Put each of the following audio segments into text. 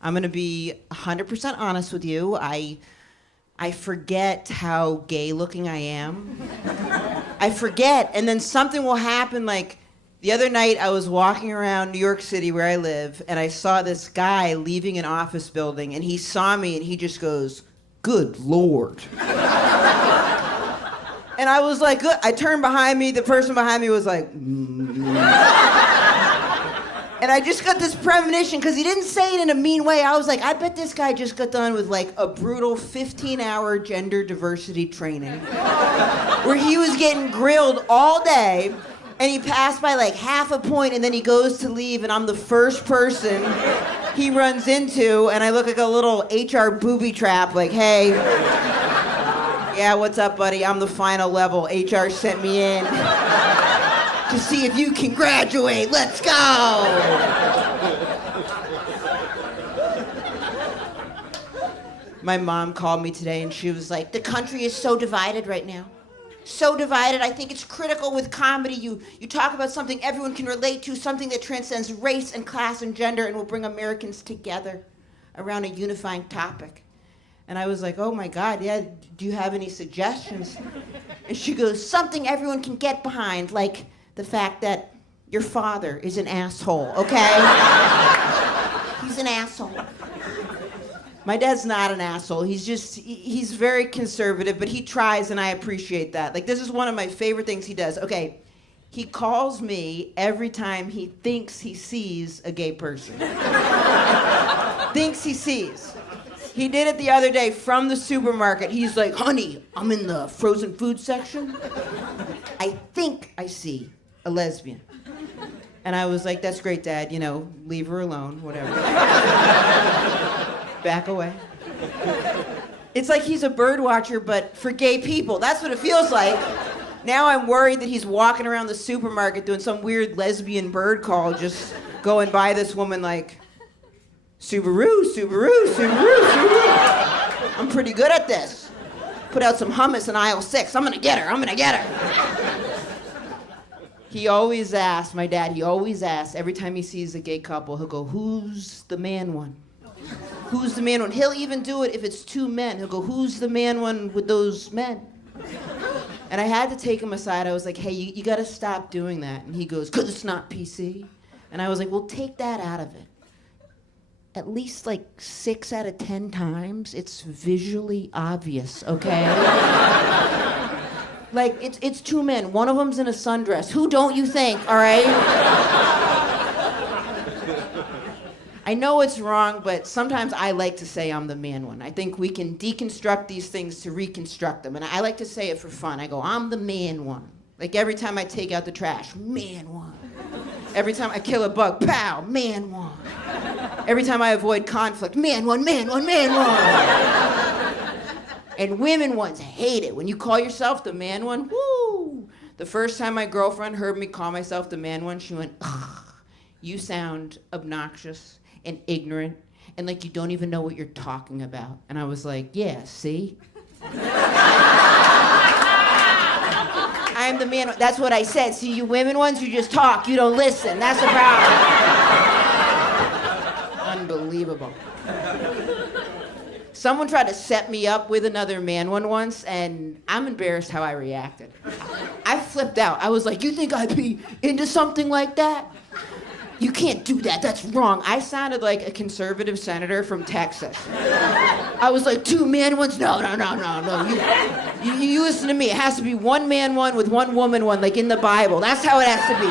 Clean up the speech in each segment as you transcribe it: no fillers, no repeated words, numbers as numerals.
I'm going to be 100% honest with you. I forget how gay-looking I am. I forget, and then something will happen. Like, the other night, I was walking around New York City, where I live, and I saw this guy leaving an office building, and he saw me, and he just goes, "Good Lord." And I was like, good. I turned behind me. The person behind me was like, And I just got this premonition, because he didn't say it in a mean way. I was like, I bet this guy just got done with like a brutal 15-hour gender diversity training where he was getting grilled all day, and he passed by like half a point, and then he goes to leave, and I'm the first person he runs into, and I look like a little HR booby trap, like, hey, yeah, what's up, buddy? I'm the final level. HR sent me in to see if you can graduate. Let's go! My mom called me today, and she was like, the country is so divided right now. So divided. I think it's critical with comedy. You talk about something everyone can relate to, something that transcends race and class and gender and will bring Americans together around a unifying topic. And I was like, oh my God, yeah, do you have any suggestions? And she goes, something everyone can get behind, like the fact that your father is an asshole, okay? He's an asshole. My dad's not an asshole. He's very conservative, but he tries, and I appreciate that. Like, this is one of my favorite things he does. Okay, he calls me every time he thinks he sees a gay person. Thinks he sees. He did it the other day from the supermarket. He's like, honey, I'm in the frozen food section. I think I see a lesbian. And I was like, that's great, Dad. Leave her alone, whatever. Back away. It's like he's a bird watcher, but for gay people. That's what it feels like. Now I'm worried that he's walking around the supermarket doing some weird lesbian bird call, just going by this woman like, Subaru, Subaru, Subaru, Subaru. I'm pretty good at this. Put out some hummus in aisle 6. I'm gonna get her. He always asks, my dad, every time he sees a gay couple, he'll go, who's the man one? Who's the man one? He'll even do it if it's two men. He'll go, who's the man one with those men? And I had to take him aside. I was like, hey, you gotta stop doing that. And he goes, 'cause it's not PC. And I was like, well, take that out of it. At least like 6 out of 10 times, it's visually obvious, okay? Like, it's two men. One of them's in a sundress. Who don't you think, all right? I know it's wrong, but sometimes I like to say I'm the man one. I think we can deconstruct these things to reconstruct them. And I like to say it for fun. I go, I'm the man one. Like, every time I take out the trash, man one. Every time I kill a bug, pow, man one. Every time I avoid conflict, man one, man one, man one. And women ones hate it. When you call yourself the man one, woo! The first time my girlfriend heard me call myself the man one, she went, ugh, you sound obnoxious and ignorant and like you don't even know what you're talking about. And I was like, yeah, see? I'm the man. That's what I said. See, you women ones, you just talk. You don't listen. That's the problem. Unbelievable. Someone tried to set me up with another man one once, and I'm embarrassed how I reacted. I flipped out. I was like, you think I'd be into something like that? You can't do that. That's wrong. I sounded like a conservative senator from Texas. I was like, two man ones? No. You listen to me. It has to be one man one with one woman one, like in the Bible. That's how it has to be.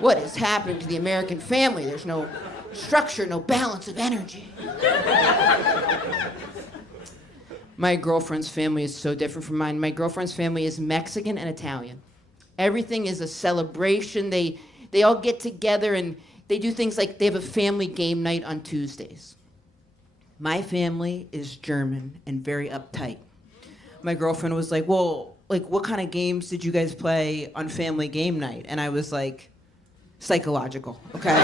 What is happening to the American family? There's no structure, no balance of energy. My girlfriend's family is so different from mine. My girlfriend's family is Mexican and Italian. Everything is a celebration. They all get together and they do things like they have a family game night on Tuesdays. My family is German and very uptight. My girlfriend was like, well, like, what kind of games did you guys play on family game night? And I was like, psychological, okay?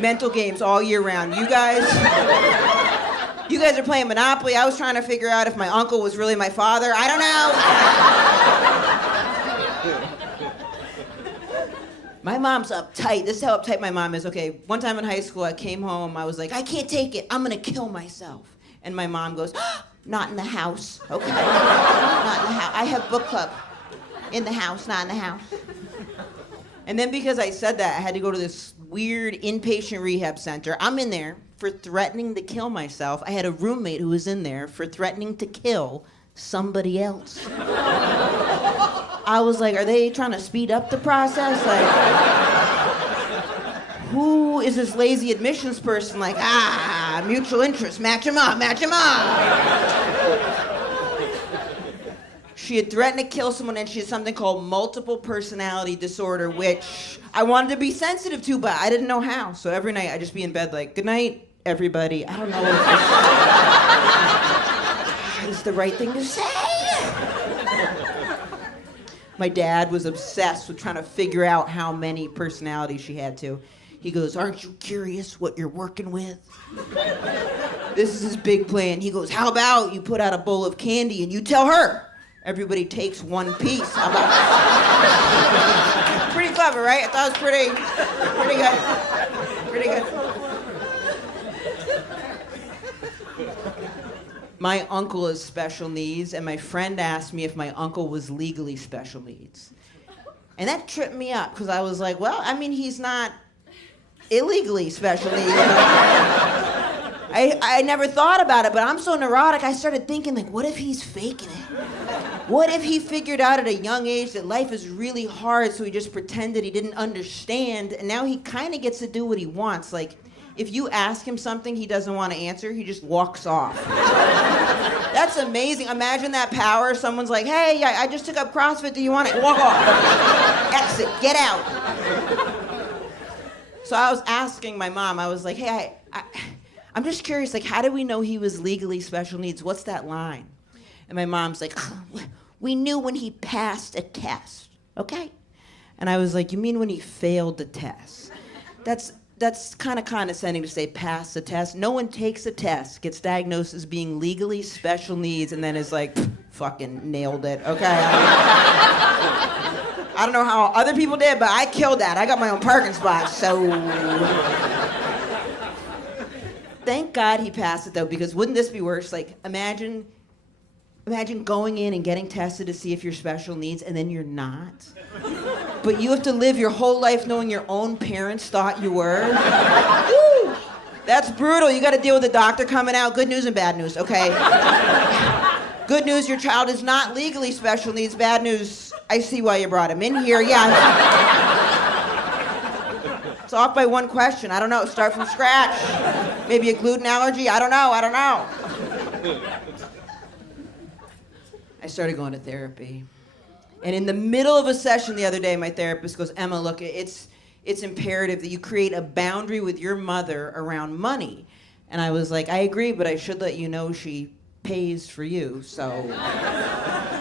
Mental games all year round. You guys are playing Monopoly. I was trying to figure out if my uncle was really my father. I don't know. My mom's uptight. This is how uptight my mom is. Okay, one time in high school, I came home. I was like, I can't take it. I'm going to kill myself. And my mom goes, not in the house. Okay. Not in the house. I have book club. In the house, not in the house. And then because I said that, I had to go to this weird inpatient rehab center. I'm in there for threatening to kill myself. I had a roommate who was in there for threatening to kill somebody else. I was like, are they trying to speed up the process? Like, who is this lazy admissions person? Like, mutual interest, match him up, match him up. She had threatened to kill someone, and she had something called multiple personality disorder, which I wanted to be sensitive to, but I didn't know how. So every night I'd just be in bed like, good night, everybody. I don't know if this is the right thing to say. My dad was obsessed with trying to figure out how many personalities she had to. He goes, aren't you curious what you're working with? This is his big plan. He goes, how about you put out a bowl of candy and you tell her? Everybody takes one piece. I'm like, pretty clever, right? I thought it was pretty good. My uncle is special needs, and my friend asked me if my uncle was legally special needs. And that tripped me up, because I was like, well, I mean, he's not illegally special needs. I never thought about it, but I'm so neurotic, I started thinking, like, what if he's faking it? What if he figured out at a young age that life is really hard, so he just pretended he didn't understand, and now he kind of gets to do what he wants. Like, if you ask him something he doesn't want to answer, he just walks off. That's amazing. Imagine that power. Someone's like, hey, I just took up CrossFit. Do you want it? Walk off. Exit. Get out. So I was asking my mom, I was like, hey, I'm just curious, like, how do we know he was legally special needs? What's that line? And my mom's like, we knew when he passed a test, okay? And I was like, you mean when he failed the test? That's kind of condescending to say pass the test. No one takes a test, gets diagnosed as being legally special needs, and then is like, fucking nailed it, okay? I don't know how other people did, but I killed that. I got my own parking spot, so... Thank God he passed it, though, because wouldn't this be worse? Like, imagine going in and getting tested to see if you're special needs, and then you're not. But you have to live your whole life knowing your own parents thought you were. Woo! That's brutal. You got to deal with the doctor coming out. Good news and bad news, okay? Good news, your child is not legally special needs. Bad news, I see why you brought him in here. Yeah. It's off by one question. I don't know. Start from scratch. Maybe a gluten allergy. I don't know. I started going to therapy. And in the middle of a session the other day, my therapist goes, Emma, look, it's imperative that you create a boundary with your mother around money. And I was like, I agree, but I should let you know she pays for you, so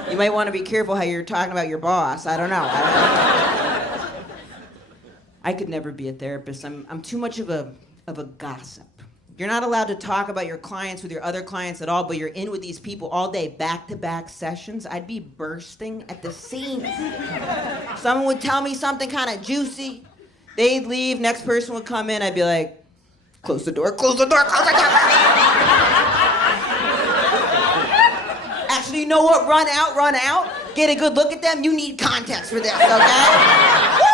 you might want to be careful how you're talking about your boss. I don't know. I could never be a therapist. I'm too much of a gossip. You're not allowed to talk about your clients with your other clients at all, but you're in with these people all day, back-to-back sessions. I'd be bursting at the seams. Someone would tell me something kind of juicy. They'd leave, next person would come in, I'd be like, close the door, close the door, close the door. Actually, you know what? Run out. Get a good look at them. You need context for this, okay? Woo!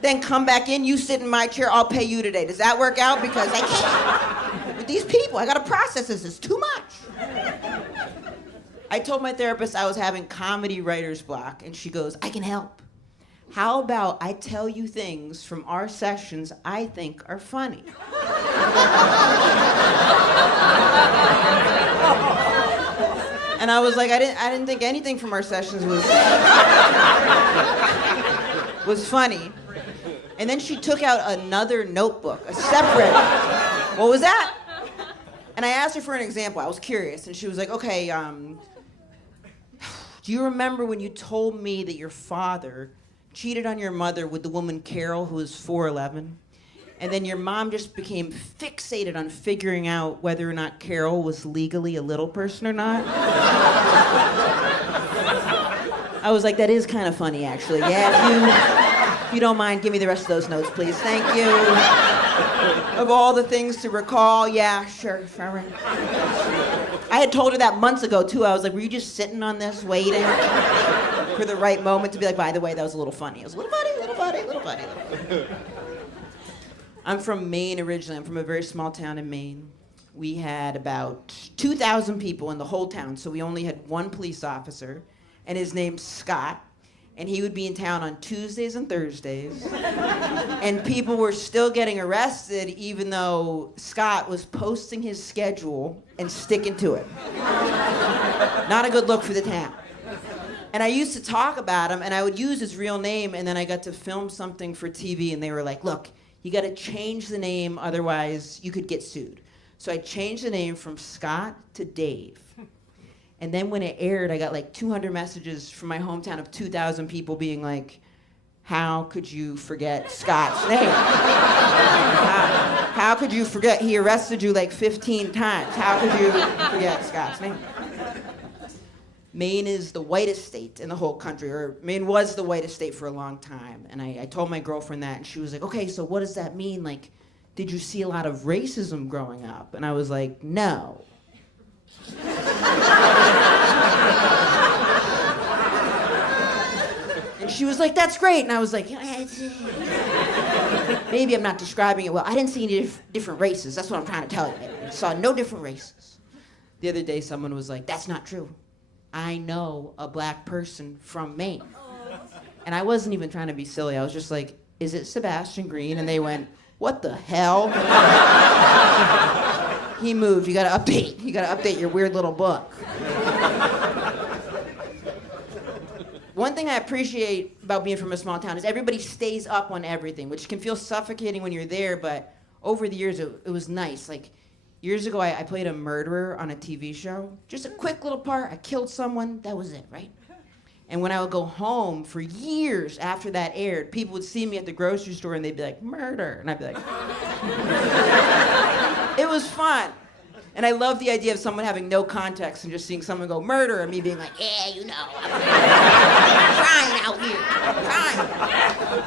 Then come back in, you sit in my chair, I'll pay you today. Does that work out? Because I can't. With these people, I gotta process this, it's too much. I told my therapist I was having comedy writer's block, and she goes, I can help. How about I tell you things from our sessions I think are funny? And I was like, I didn't think anything from our sessions was funny. And then she took out another notebook, a separate. What was that? And I asked her for an example. I was curious, and she was like, okay, do you remember when you told me that your father cheated on your mother with the woman Carol, who was 4'11"? And then your mom just became fixated on figuring out whether or not Carol was legally a little person or not? I was like, that is kind of funny, actually. Yeah, if you don't mind, give me the rest of those notes, please. Thank you. Of all the things to recall, yeah, sure. I had told her that months ago, too. I was like, were you just sitting on this, waiting for the right moment to be like, by the way, that was a little funny. It was a little funny, little funny, little funny, little funny. I'm from Maine originally. I'm from a very small town in Maine. We had about 2,000 people in the whole town, so we only had one police officer, and his name's Scott, and he would be in town on Tuesdays and Thursdays, and people were still getting arrested even though Scott was posting his schedule and sticking to it. Not a good look for the town. And I used to talk about him, and I would use his real name, and then I got to film something for TV, and they were like, look, you got to change the name, otherwise you could get sued. So I changed the name from Scott to Dave. And then when it aired, I got like 200 messages from my hometown of 2,000 people being like, how could you forget Scott's name? How could you forget? He arrested you like 15 times. How could you forget Scott's name? Maine is the whitest state in the whole country, or Maine was the whitest state for a long time. And I told my girlfriend that, and she was like, okay, so what does that mean? Like, did you see a lot of racism growing up? And I was like, no. And she was like, that's great. And I was like, maybe I'm not describing it well. I didn't see any different races. That's what I'm trying to tell you. I saw no different races. The other day, someone was like, that's not true. I know a black person from Maine. And I wasn't even trying to be silly. I was just like, is it Sebastian Green? And they went, what the hell? He moved. You gotta update. You gotta update your weird little book. One thing I appreciate about being from a small town is everybody stays up on everything, which can feel suffocating when you're there, but over the years it was nice. Like, years ago I played a murderer on a TV show. Just a quick little part. I killed someone. That was it, right? And when I would go home for years after that aired, people would see me at the grocery store and they'd be like, murder. And I'd be like, it was fun. And I love the idea of someone having no context and just seeing someone go murder and me being like, yeah, you know, I'm trying out here. I'm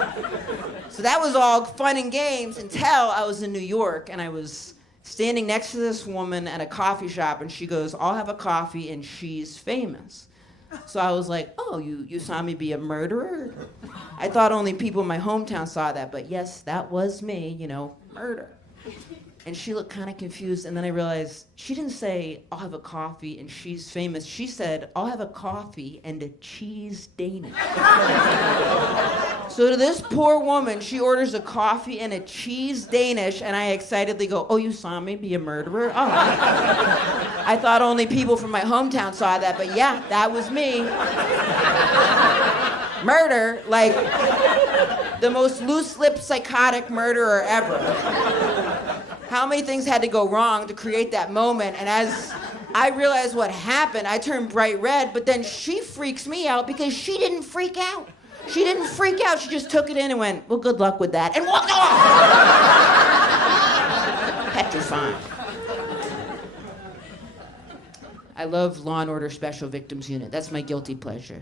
trying. So that was all fun and games until I was in New York and I was standing next to this woman at a coffee shop and she goes, I'll have a coffee and she's famous. So I was like, oh, you saw me be a murderer? I thought only people in my hometown saw that, but yes, that was me, you know, murder. And she looked kind of confused, and then I realized she didn't say, I'll have a coffee and she's famous. She said, I'll have a coffee and a cheese Danish. So to this poor woman, she orders a coffee and a cheese Danish, and I excitedly go, oh, you saw me be a murderer? Oh. I thought only people from my hometown saw that, but yeah, that was me. Murder, like the most loose-lipped psychotic murderer ever. How many things had to go wrong to create that moment? And as I realized what happened, I turned bright red, but then she freaks me out because she didn't freak out. She didn't freak out. She just took it in and went, well, good luck with that, and walked off. Petrifying. I love Law and Order Special Victims Unit. That's my guilty pleasure.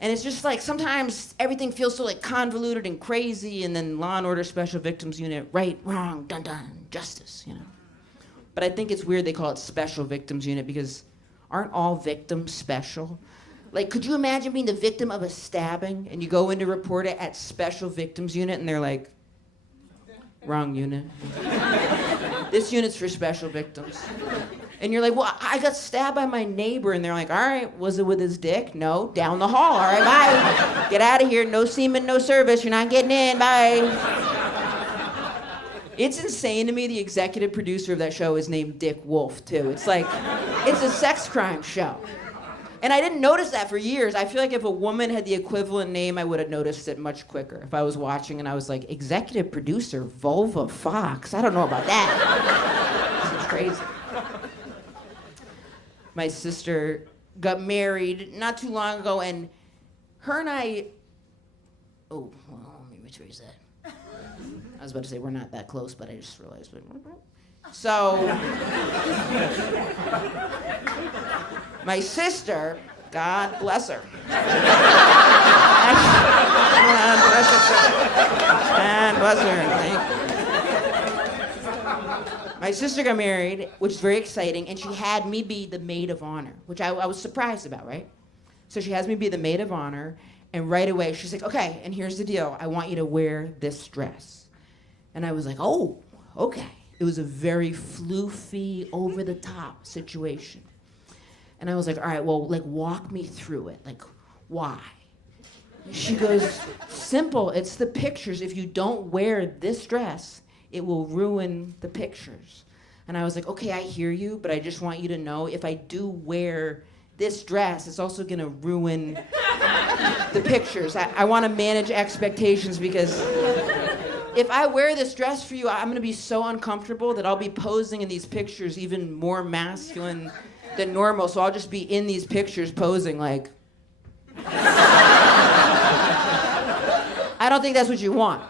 And it's just like sometimes everything feels so like convoluted and crazy, and then Law and Order Special Victims Unit, right, wrong, dun dun, justice, you know. But I think it's weird they call it Special Victims Unit because aren't all victims special? Like, could you imagine being the victim of a stabbing and you go in to report it at Special Victims Unit and they're like, wrong unit. This unit's for special victims. And you're like, well, I got stabbed by my neighbor. And they're like, all right, was it with his dick? No, down the hall. All right, bye. Get out of here. No semen, no service. You're not getting in. Bye. It's insane to me the executive producer of that show is named Dick Wolf, too. It's like, it's a sex crime show. And I didn't notice that for years. I feel like if a woman had the equivalent name, I would have noticed it much quicker. If I was watching and I was like, executive producer, Vulva Fox. I don't know about that. This is crazy. My sister got married not too long ago, and her and I... Oh, well, let me rephrase that. I was about to say we're not that close, but I just realized... So... My sister God bless her. God bless her. My sister got married, which is very exciting, and she had me be the maid of honor, which I was surprised about, right? So she has me be the maid of honor, and right away she's like, okay, and here's the deal. I want you to wear this dress. And I was like, oh, okay. It was a very floofy, over-the-top situation. And I was like, all right, well, like, walk me through it. Like, why? She goes, simple, it's the pictures. If you don't wear this dress, it will ruin the pictures. And I was like, okay, I hear you, but I just want you to know if I do wear this dress, it's also gonna ruin the pictures. I wanna manage expectations because if I wear this dress for you, I'm gonna be so uncomfortable that I'll be posing in these pictures even more masculine than normal, so I'll just be in these pictures posing like... I don't think that's what you want.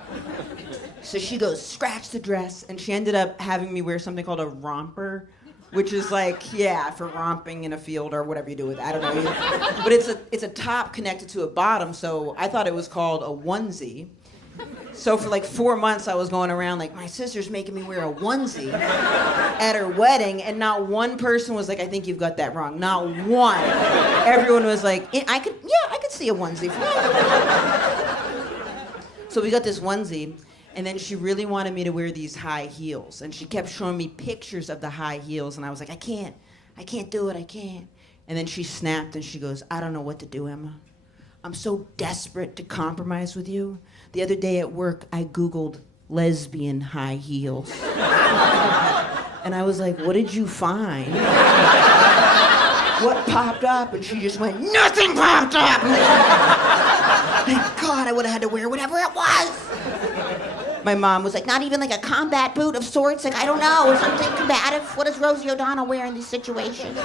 So she goes, scratch the dress, and she ended up having me wear something called a romper, which is like, yeah, for romping in a field or whatever you do with it, I don't know. But it's a top connected to a bottom, so I thought it was called a onesie. So for like 4 months, I was going around like, my sister's making me wear a onesie at her wedding, and not one person was like, I think you've got that wrong. Not one. Everyone was like, I could see a onesie for you. So we got this onesie, and then she really wanted me to wear these high heels, and she kept showing me pictures of the high heels, and I was like, I can't do it, I can't. And then she snapped, and she goes, I don't know what to do, Emma. I'm so desperate to compromise with you. The other day at work, I Googled lesbian high heels. And I was like, what did you find? What popped up? And she just went, nothing popped up! Thank God I would have had to wear whatever it was. My mom was like, not even like a combat boot of sorts? Like, I don't know, or something combative? What does Rosie O'Donnell wear in these situations?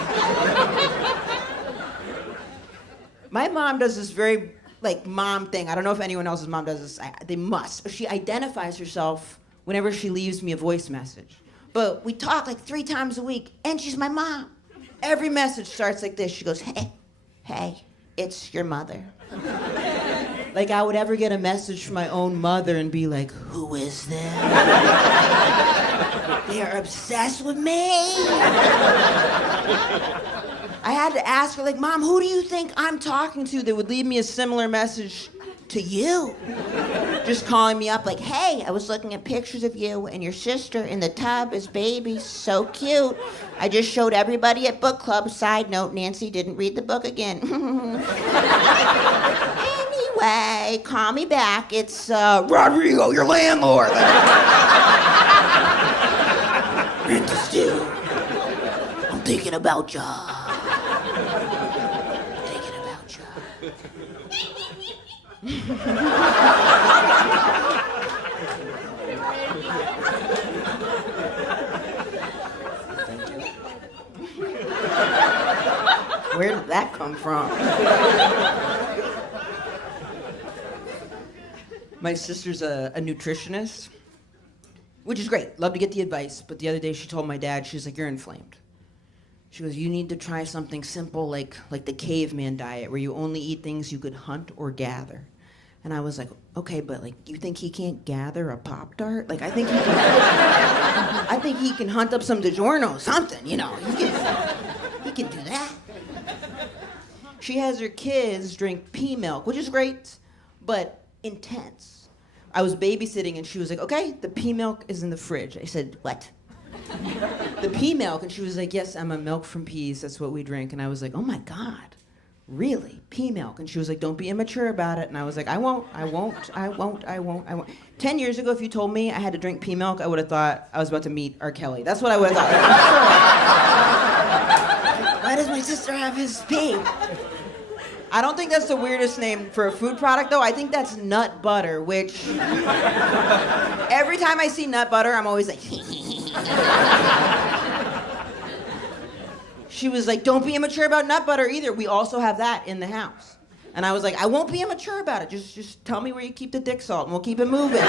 My mom does this very, like, mom thing. I don't know if anyone else's mom does this. They must. She identifies herself whenever she leaves me a voice message. But we talk like 3 times a week, and she's my mom. Every message starts like this. She goes, hey, it's your mother. Like I would ever get a message from my own mother and be like, who is this? They're obsessed with me. I had to ask her, like, Mom, who do you think I'm talking to that would leave me a similar message to you? Just calling me up like, hey, I was looking at pictures of you and your sister in the tub as babies. So cute. I just showed everybody at book club. Side note, Nancy didn't read the book again. Anyway, call me back. It's Rodrigo, your landlord. Rent is due. I'm thinking about ya. Where did that come from? My sister's a nutritionist, which is great. Love to get the advice. But the other day she told my dad, she's like, you're inflamed. She goes, you need to try something simple like the caveman diet where you only eat things you could hunt or gather. And I was like, okay, but like, you think he can't gather a Pop-Tart? Like, I think he can hunt up some DiGiorno, something, you know. He can do that. She has her kids drink pea milk, which is great, but intense. I was babysitting and she was like, okay, the pea milk is in the fridge. I said, what? The pea milk? And she was like, yes, Emma, milk from peas, that's what we drink. And I was like, oh my God. Really? Pea milk? And she was like, don't be immature about it. And I was like, I won't. 10 years ago, if you told me I had to drink pea milk, I would have thought I was about to meet R. Kelly. That's what I would have thought. Why does my sister have his pea? I don't think that's the weirdest name for a food product, though. I think that's nut butter, which every time I see nut butter, I'm always like, She was like, don't be immature about nut butter either. We also have that in the house. And I was like, I won't be immature about it. Just tell me where you keep the dick salt and we'll keep it moving.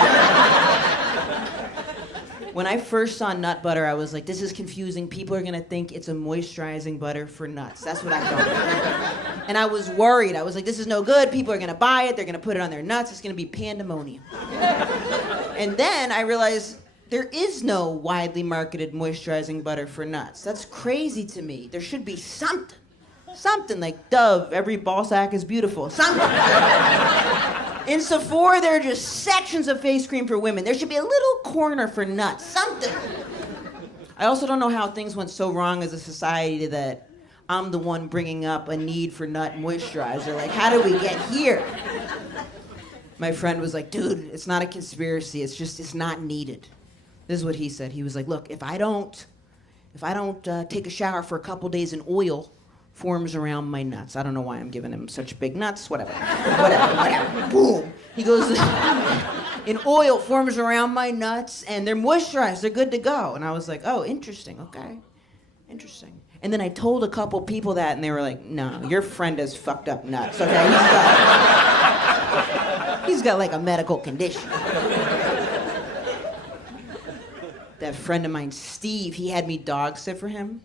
When I first saw nut butter, I was like, this is confusing. People are gonna think it's a moisturizing butter for nuts. That's what I thought. And I was worried. I was like, this is no good. People are gonna buy it. They're gonna put it on their nuts. It's gonna be pandemonium. And then I realized there is no widely marketed moisturizing butter for nuts. That's crazy to me. There should be something. Something like Dove, every ball sack is beautiful. Something. In Sephora, there are just sections of face cream for women. There should be a little corner for nuts. Something. I also don't know how things went so wrong as a society that I'm the one bringing up a need for nut moisturizer. Like, how did we get here? My friend was like, dude, it's not a conspiracy. It's not needed. This is what he said. He was like, look, if I don't take a shower for a couple days and oil forms around my nuts. I don't know why I'm giving him such big nuts. Whatever. Boom. He goes, and oil forms around my nuts, and they're moisturized. They're good to go. And I was like, oh, interesting. Okay. Interesting. And then I told a couple people that, and they were like, no, your friend has fucked up nuts. Okay. He's got like a medical condition. That friend of mine, Steve, he had me dog sit for him,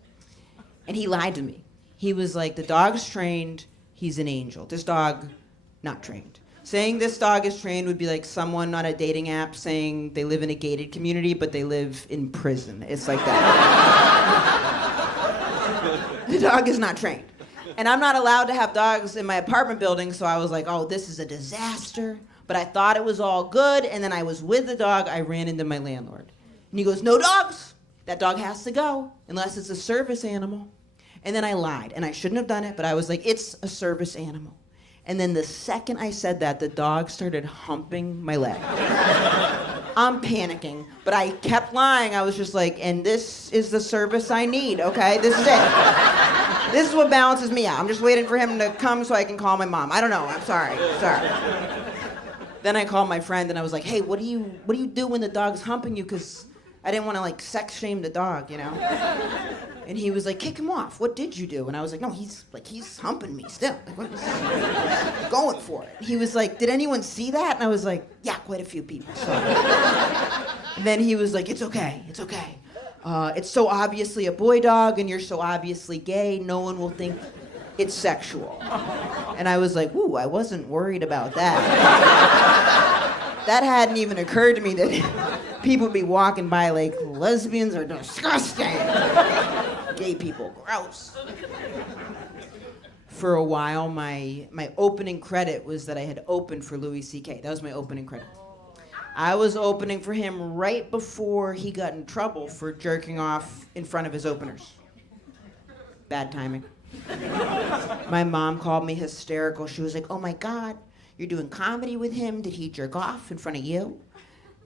and he lied to me. He was like, the dog's trained, he's an angel. This dog, not trained. Saying this dog is trained would be like someone on a dating app saying they live in a gated community, but they live in prison. It's like that. The dog is not trained. And I'm not allowed to have dogs in my apartment building, so I was like, oh, this is a disaster. But I thought it was all good, and then I was with the dog, I ran into my landlord. And he goes, no dogs. That dog has to go, unless it's a service animal. And then I lied, and I shouldn't have done it, but I was like, it's a service animal. And then the second I said that, the dog started humping my leg. I'm panicking, but I kept lying. I was just like, and this is the service I need, okay? This is it. This is what balances me out. I'm just waiting for him to come so I can call my mom. I don't know, I'm sorry. Then I called my friend, and I was like, hey, what do you do when the dog's humping you? Because I didn't want to like sex shame the dog, you know? And he was like, kick him off. What did you do? And I was like, no, he's humping me still. Like, what is he going for it? He was like, did anyone see that? And I was like, yeah, quite a few people saw it. And then he was like, it's okay. It's so obviously a boy dog, and you're so obviously gay, no one will think it's sexual. And I was like, ooh, I wasn't worried about that. That hadn't even occurred to me that people be walking by like, lesbians are disgusting. Gay people, gross. For a while, my opening credit was that I had opened for Louis C.K. That was my opening credit. I was opening for him right before he got in trouble for jerking off in front of his openers. Bad timing. My mom called me hysterical. She was like, oh my God, you're doing comedy with him? Did he jerk off in front of you?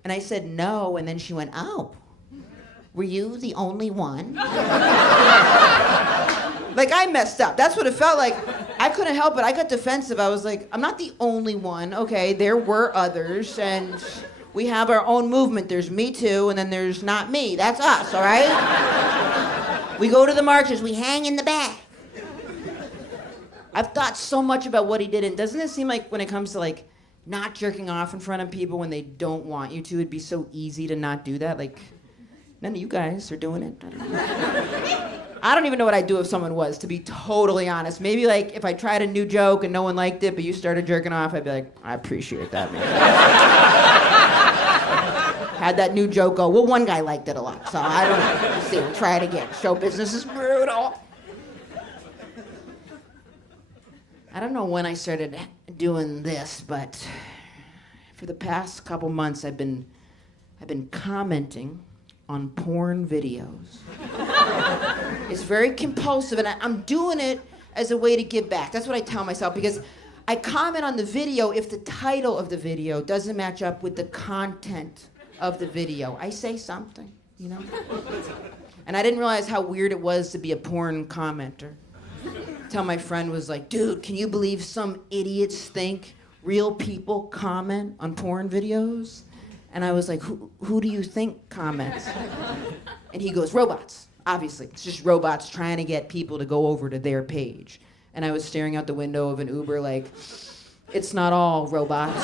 And I said no, and then she went, oh, were you the only one? Like, I messed up. That's what it felt like. I couldn't help it. I got defensive. I was like, I'm not the only one, okay? There were others, and we have our own movement. There's Me Too, and then there's Not Me. That's us, all right? We go to the marches. We hang in the back. I've thought so much about what he did, and doesn't it seem like when it comes to, like, not jerking off in front of people when they don't want you to, it'd be so easy to not do that? Like, none of you guys are doing it. I don't even know what I'd do if someone was, to be totally honest. Maybe, like, if I tried a new joke and no one liked it, but you started jerking off, I'd be like, I appreciate that, man. Had that new joke go, well, one guy liked it a lot, so I don't know. Let's see, we'll try it again. Show business is brutal. I don't know when I started doing this, but for the past couple months, I've been commenting on porn videos. It's very compulsive, and I'm doing it as a way to give back. That's what I tell myself, because I comment on the video if the title of the video doesn't match up with the content of the video. I say something, you know? And I didn't realize how weird it was to be a porn commenter. Till my friend was like, dude, can you believe some idiots think real people comment on porn videos? And I was like, who do you think comments? And he goes, robots. Obviously, it's just robots trying to get people to go over to their page. And I was staring out the window of an Uber like, it's not all robots.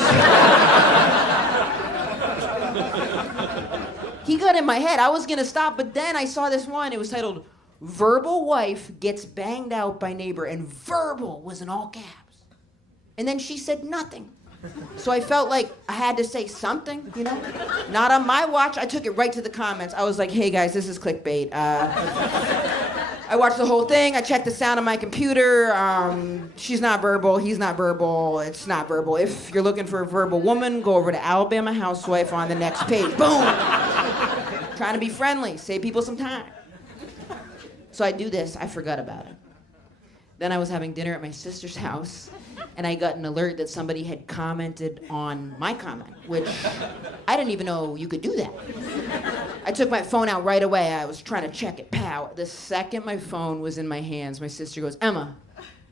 He got in my head. I was gonna stop, but then I saw this one. It was titled, verbal wife gets banged out by neighbor, and verbal was in all caps. And then she said nothing. So I felt like I had to say something, you know? Not on my watch. I took it right to the comments. I was like, hey guys, this is clickbait. I watched the whole thing. I checked the sound on my computer. She's not verbal. He's not verbal. It's not verbal. If you're looking for a verbal woman, go over to Alabama Housewife on the next page. Boom! Trying to be friendly. Save people some time. So I do this. I forgot about it. Then I was having dinner at my sister's house, and I got an alert that somebody had commented on my comment, which I didn't even know you could do that. I took my phone out right away. I was trying to check it. Pow. The second my phone was in my hands, my sister goes, Emma,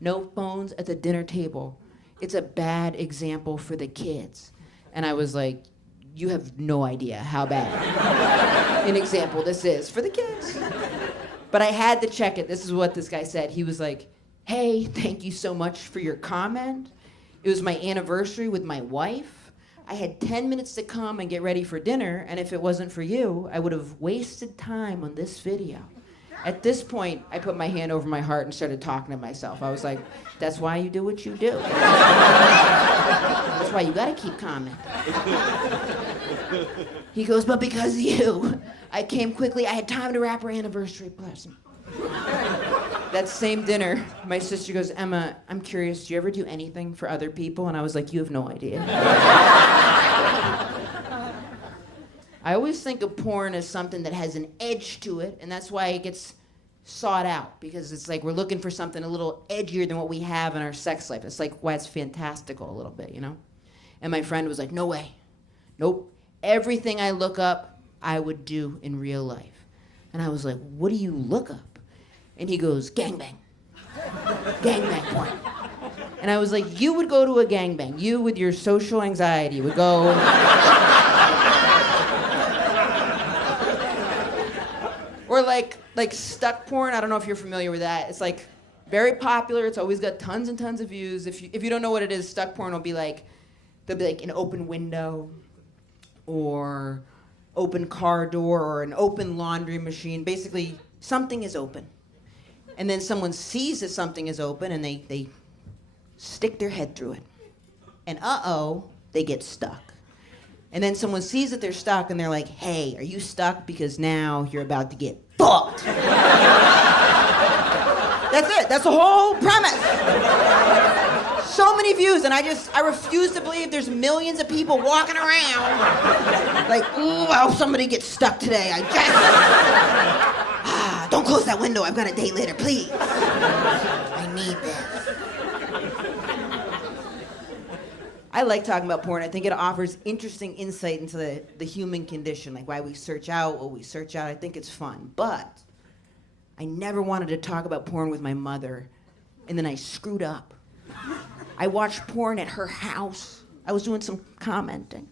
no phones at the dinner table. It's a bad example for the kids. And I was like, you have no idea how bad an example this is for the kids. But I had to check it. This is what this guy said. He was like, hey, thank you so much for your comment. It was my anniversary with my wife. I had 10 minutes to come and get ready for dinner, and if it wasn't for you, I would have wasted time on this video. At this point, I put my hand over my heart and started talking to myself. I was like, that's why you do what you do. That's why you gotta keep commenting. He goes, but because of you, I came quickly. I had time to wrap her anniversary present. That same dinner, my sister goes, Emma, I'm curious, do you ever do anything for other people? And I was like, you have no idea. I always think of porn as something that has an edge to it, and that's why it gets sought out, because it's like we're looking for something a little edgier than what we have in our sex life. It's like why it's fantastical a little bit, you know? And my friend was like, no way. Nope. Everything I look up, I would do in real life. And I was like, what do you look up? And he goes, gangbang. Gangbang porn. And I was like, you would go to a gangbang. You, with your social anxiety, would go. Or like stuck porn. I don't know if you're familiar with that. It's like very popular. It's always got tons and tons of views. If you don't know what it is, stuck porn will be like, there'll be like an open window or open car door or an open laundry machine. Basically, something is open. And then someone sees that something is open and they stick their head through it. And they get stuck. And then someone sees that they're stuck and they're like, hey, are you stuck? Because now you're about to get fucked. That's it. That's the whole premise. So many views, and I refuse to believe there's millions of people walking around like, ooh, I hope somebody gets stuck today. Don't close that window. I've got a date later, please. I need this. I like talking about porn. I think it offers interesting insight into the human condition, like why we search out what we search out. I think it's fun. But I never wanted to talk about porn with my mother, and then I screwed up. I watched porn at her house. I was doing some commenting.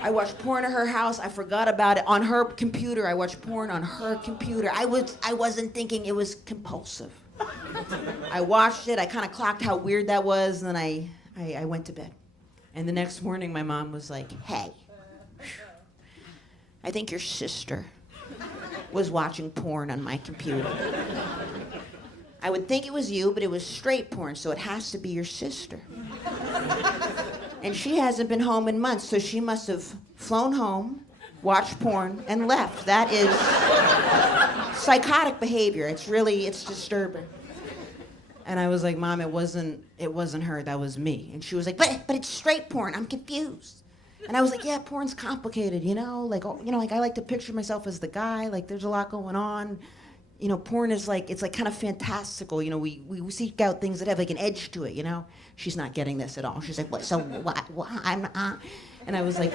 I watched porn at her house. I forgot about it. On her computer, I watched porn on her computer. I wasn't thinking it was compulsive. I watched it. I kind of clocked how weird that was, and then I went to bed. And the next morning, my mom was like, hey, I think your sister was watching porn on my computer. I would think it was you, but it was straight porn, so it has to be your sister. And she hasn't been home in months, so she must have flown home, watched porn, and left. That is psychotic behavior. It's disturbing. And I was like, Mom, it wasn't her, that was me. And she was like, but it's straight porn, I'm confused. And I was like, yeah, porn's complicated, like I like to picture myself as the guy, like there's a lot going on. Porn is like, it's like kind of fantastical, we seek out things that have like an edge to it, She's not getting this at all. She's like, what, so what, and I was like,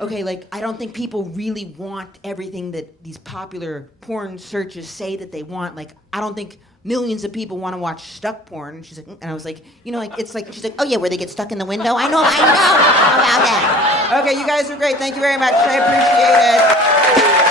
okay, like, I don't think people really want everything that these popular porn searches say that they want. Like, I don't think millions of people want to watch stuck porn. And she's like, and I was like, it's like, she's like, oh yeah, where they get stuck in the window? I know about that. Okay, you guys are great. Thank you very much. I appreciate it.